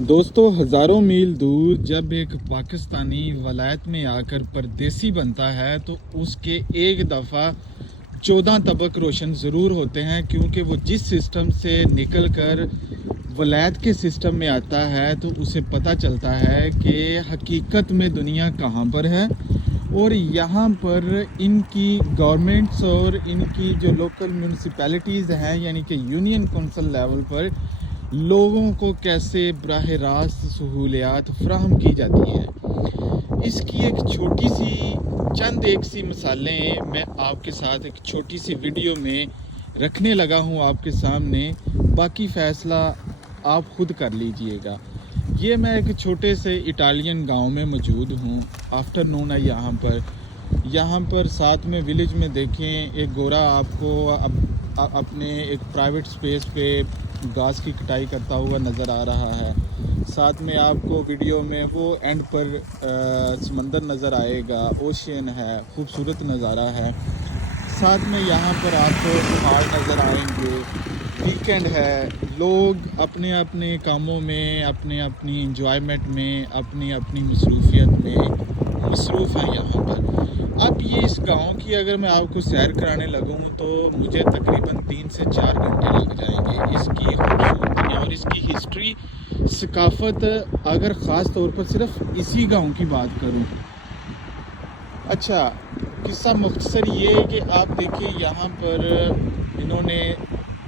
दोस्तों, हज़ारों मील दूर जब एक पाकिस्तानी वलायत में आकर परदेसी बनता है तो उसके एक दफ़ा 14 तबक रोशन ज़रूर होते हैं, क्योंकि वो जिस सिस्टम से निकल कर वलायत के सिस्टम में आता है तो उसे पता चलता है कि हकीकत में दुनिया कहाँ पर है और यहाँ पर इनकी गवर्नमेंट्स और इनकी जो लोकल म्यूनसिपैलिटीज़ हैं यानी कि यूनियन कौंसिल लेवल पर लोगों को कैसे बराह रास्त सहूलियात फ़राहम की जाती हैं। इसकी एक छोटी सी एक सी मिसालें मैं आपके साथ एक छोटी सी वीडियो में रखने लगा हूँ आपके सामने, बाकी फ़ैसला आप ख़ुद कर लीजिएगा। ये मैं एक छोटे से इटालियन गांव में मौजूद हूँ। आफ्टरनून है यहाँ पर साथ में विलेज में देखें एक गोरा आपको अपने एक प्राइवेट स्पेस पे घास की कटाई करता हुआ नज़र आ रहा है। साथ में आपको वीडियो में वो एंड पर समंदर नज़र आएगा, ओशियन है, खूबसूरत नज़ारा है। साथ में यहाँ पर आपको पहाड़ नज़र आएंगे, वीकेंड है, लोग अपने अपने कामों में, अपने अपनी इंजॉयमेंट में, अपनी अपनी मसरूफियत में मसरूफ़ हैं यहाँ पर। अब ये इस गांव की अगर मैं आपको सैर कराने लगूँ तो मुझे तकरीबन 3 से 4 घंटे लग जाएंगे। इसकी खूबसूरती और इसकी हिस्ट्री, सकाफ़त, अगर ख़ास तौर पर सिर्फ इसी गांव की बात करूँ। अच्छा, किस्सा मुख्तसर ये है कि आप देखिए यहाँ पर इन्होंने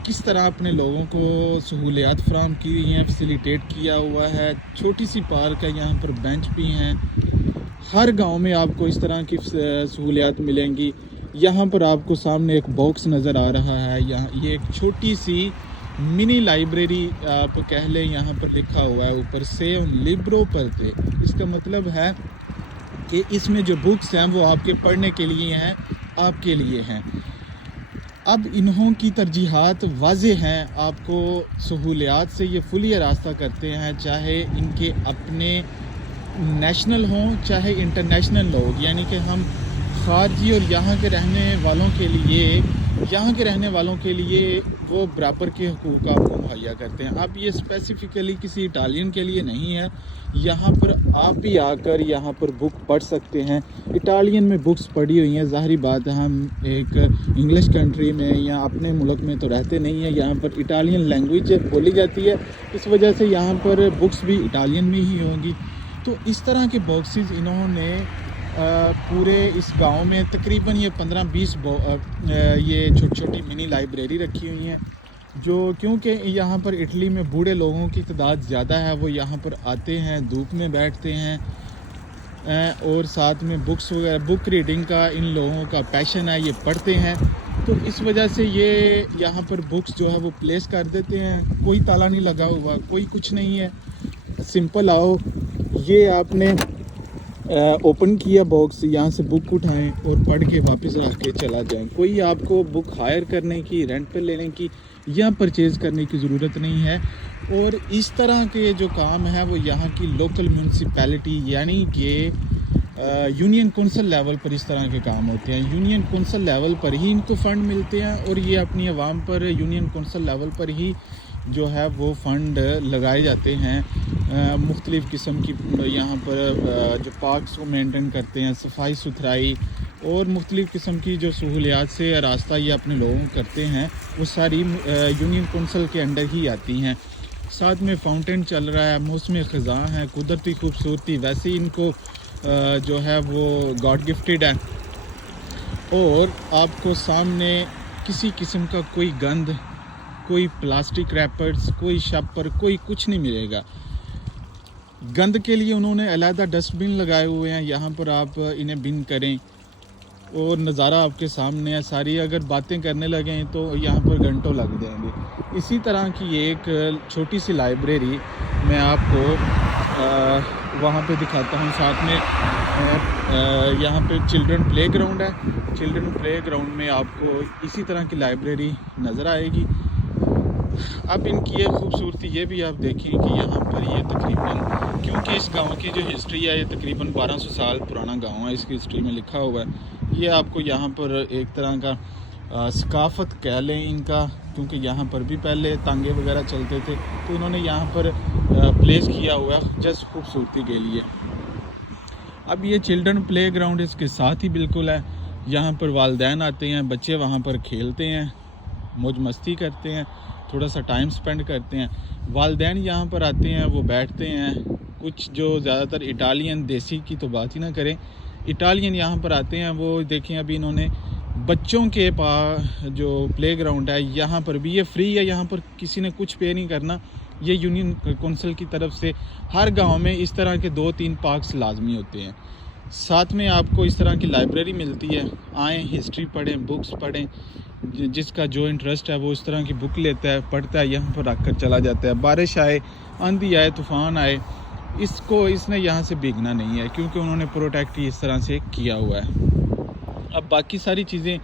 किस तरह अपने लोगों को सहूलियात फ़राहम की हुई हैं, फैसिलिटेट किया हुआ है। छोटी सी पार्क है, यहाँ पर बेंच भी हैं। हर गांव में आपको इस तरह की सहूलियात मिलेंगी। यहाँ पर आपको सामने एक बॉक्स नज़र आ रहा है, यहाँ ये एक छोटी सी मिनी लाइब्रेरी आप कह लें। यहाँ पर लिखा हुआ है ऊपर से लिब्रो पढ़ते, इसका मतलब है कि इसमें जो बुक्स हैं वो आपके पढ़ने के लिए हैं, आपके लिए हैं। अब इन्हों की तरजीहात वाज़े हैं, आपको सहूलियात से ये फुली रास्ता करते हैं, चाहे इनके अपने नेशनल हों चाहे इंटरनेशनल लोग, यानी कि हम खारजी और यहाँ के रहने वालों के लिए वो बराबर के हकूक़ आपको मुहैया करते हैं। अब ये स्पेसिफ़िकली किसी इटालियन के लिए नहीं है, यहाँ पर आप भी आकर यहाँ पर बुक पढ़ सकते हैं। इटालियन में बुक्स पढ़ी हुई हैं, ज़ाहिरी बात है हम एक इंग्लिश कंट्री में या अपने मुल्क में तो रहते नहीं हैं, यहाँ पर इटालियन लैंग्वेज बोली जाती है, इस वजह से यहाँ पर बुक्स भी इटालियन में ही होंगी। तो इस तरह के बॉक्सेस इन्होंने पूरे इस गांव में तकरीबन ये 15-20 ये छोटी छोटी मिनी लाइब्रेरी रखी हुई हैं, जो क्योंकि यहाँ पर इटली में बूढ़े लोगों की तादाद ज़्यादा है, वो यहाँ पर आते हैं, धूप में बैठते हैं और साथ में बुक्स वगैरह, बुक रीडिंग का इन लोगों का पैशन है, ये पढ़ते हैं। तो इस वजह से ये यहाँ पर बुक्स जो है वो प्लेस कर देते हैं। कोई ताला नहीं लगा हुआ, कोई कुछ नहीं है, सिंपल आओ, ये आपने ओपन किया बॉक्स, यहाँ से बुक उठाएं और पढ़ के वापस रख के चला जाएं। कोई आपको बुक हायर करने की, रेंट पर लेने की या परचेज़ करने की ज़रूरत नहीं है। और इस तरह के जो काम है वो यहाँ की लोकल म्यूनसिपैलिटी यानी कि यूनियन कौंसिल लेवल पर इस तरह के काम होते हैं। यूनियन कौंसिल लेवल पर ही इनको फ़ंड मिलते हैं और ये अपनी आवाम पर यूनियन कौंसिल लेवल पर ही जो है वो फ़ंड लगाए जाते हैं। मुख्तलिफ़ किस्म की यहाँ पर जो पार्क्स को मेंटेन करते हैं, सफाई सुथराई और मुख्तलिफ़ किस्म की जो सहूलियात से रास्ता ये अपने लोगों को करते हैं, वो सारी यूनियन कौंसिल के अंडर ही आती हैं। साथ में फाउंटेन चल रहा है, मौसम ख़ज़ां है, कुदरती खूबसूरती, वैसे इनको जो है वो गॉड गिफ्टेड है। और आपको सामने किसी किस्म का कोई गंद, कोई प्लास्टिक रैपर्स, कोई शपर, कोई कुछ नहीं मिलेगा। गंद के लिए उन्होंने अलहदा डस्टबिन लगाए हुए हैं, यहाँ पर आप इन्हें बिन करें और नज़ारा आपके सामने है सारी। अगर बातें करने लगें तो यहाँ पर घंटों लग जाएंगे। इसी तरह की एक छोटी सी लाइब्रेरी मैं आपको वहाँ पे दिखाता हूँ। साथ में यहाँ पे चिल्ड्रन प्ले ग्राउंड है, चिल्ड्रन प्ले ग्राउंड में आपको इसी तरह की लाइब्रेरी नज़र आएगी। अब इनकी ये खूबसूरती ये भी आप देखें कि यहाँ पर ये तकरीबन, क्योंकि इस गांव की जो हिस्ट्री है ये तकरीबन 1200 साल पुराना गांव है, इसकी हिस्ट्री में लिखा हुआ है। ये आपको यहाँ पर एक तरह का ثقافت کہہ لیں ان کا، کیونکہ یہاں پر بھی پہلے تانگے وغیرہ چلتے تھے، تو انہوں نے یہاں پر پلیس کیا ہوا ہے جسٹ خوبصورتی کے لیے۔ اب یہ چلڈرن پلے گراؤنڈ اس کے ساتھ ہی بالکل ہے، یہاں پر والدین آتے ہیں، بچے وہاں پر کھیلتے ہیں، موج مستی کرتے ہیں، تھوڑا سا ٹائم سپینڈ کرتے ہیں۔ والدین یہاں پر آتے ہیں، وہ بیٹھتے ہیں، کچھ جو زیادہ تر اٹالین، دیسی کی تو بات ہی نہ کریں، اٹالین یہاں پر آتے ہیں۔ وہ دیکھیں ابھی انہوں نے بچوں کے جو پلے گراؤنڈ ہے یہاں پر بھی یہ فری ہے، یہاں پر کسی نے کچھ پے نہیں کرنا۔ یہ یونین کونسل کی طرف سے ہر گاؤں میں اس طرح کے 2-3 پارکس لازمی ہوتے ہیں۔ ساتھ میں آپ کو اس طرح کی لائبریری ملتی ہے، آئیں ہسٹری پڑھیں، بکس پڑھیں، جس کا جو انٹرسٹ ہے وہ اس طرح کی بک لیتا ہے، پڑھتا ہے، یہاں پر رکھ کر چلا جاتا ہے۔ بارش آئے، آندھی آئے، طوفان آئے، اس نے یہاں سے بھیگنا نہیں ہے، کیونکہ انہوں نے پروٹیکٹ اس طرح سے کیا ہوا ہے۔ اب باقی ساری چیزیں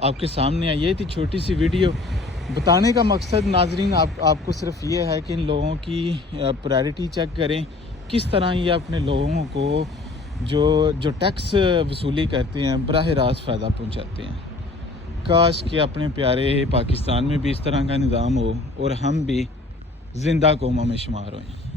آپ کے سامنے آئی، یہ تھی چھوٹی سی ویڈیو۔ بتانے کا مقصد ناظرین آپ کو صرف یہ ہے کہ ان لوگوں کی پرائرٹی چیک کریں، کس طرح یہ اپنے لوگوں کو جو ٹیکس وصولی کرتے ہیں براہ راست فائدہ پہنچاتے ہیں۔ کاش کہ اپنے پیارے پاکستان میں بھی اس طرح کا نظام ہو اور ہم بھی زندہ قوموں میں شمار ہوئیں۔